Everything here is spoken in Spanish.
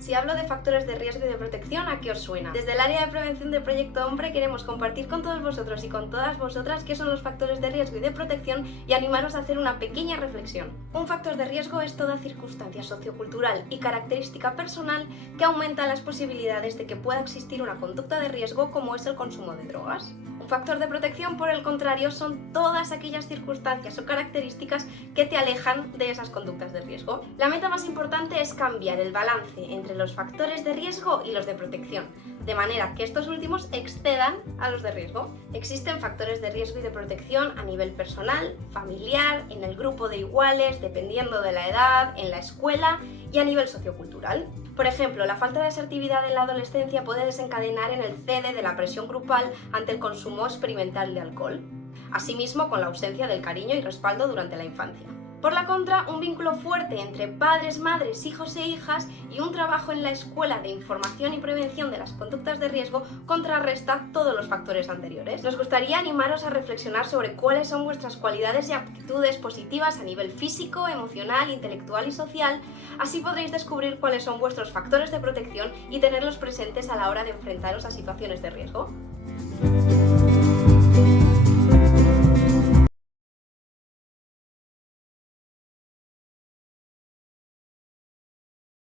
Si hablo de factores de riesgo y de protección, ¿a qué os suena? Desde el área de prevención del Proyecto Hombre queremos compartir con todos vosotros y con todas vosotras qué son los factores de riesgo y de protección y animaros a hacer una pequeña reflexión. Un factor de riesgo es toda circunstancia sociocultural y característica personal que aumenta las posibilidades de que pueda existir una conducta de riesgo como es el consumo de drogas. Un factor de protección, por el contrario, son todas aquellas circunstancias o características que te alejan de esas conductas de riesgo. La meta más importante es cambiar el balance entre los factores de riesgo y los de protección, de manera que estos últimos excedan a los de riesgo. Existen factores de riesgo y de protección a nivel personal, familiar, en el grupo de iguales, dependiendo de la edad, en la escuela y a nivel sociocultural. Por ejemplo, la falta de asertividad en la adolescencia puede desencadenar en el cede de la presión grupal ante el consumo experimental de alcohol, asimismo con la ausencia del cariño y respaldo durante la infancia. Por la contra, un vínculo fuerte entre padres, madres, hijos e hijas y un trabajo en la escuela de información y prevención de las conductas de riesgo contrarresta todos los factores anteriores. Nos gustaría animaros a reflexionar sobre cuáles son vuestras cualidades y aptitudes positivas a nivel físico, emocional, intelectual y social. Así podréis descubrir cuáles son vuestros factores de protección y tenerlos presentes a la hora de enfrentaros a situaciones de riesgo.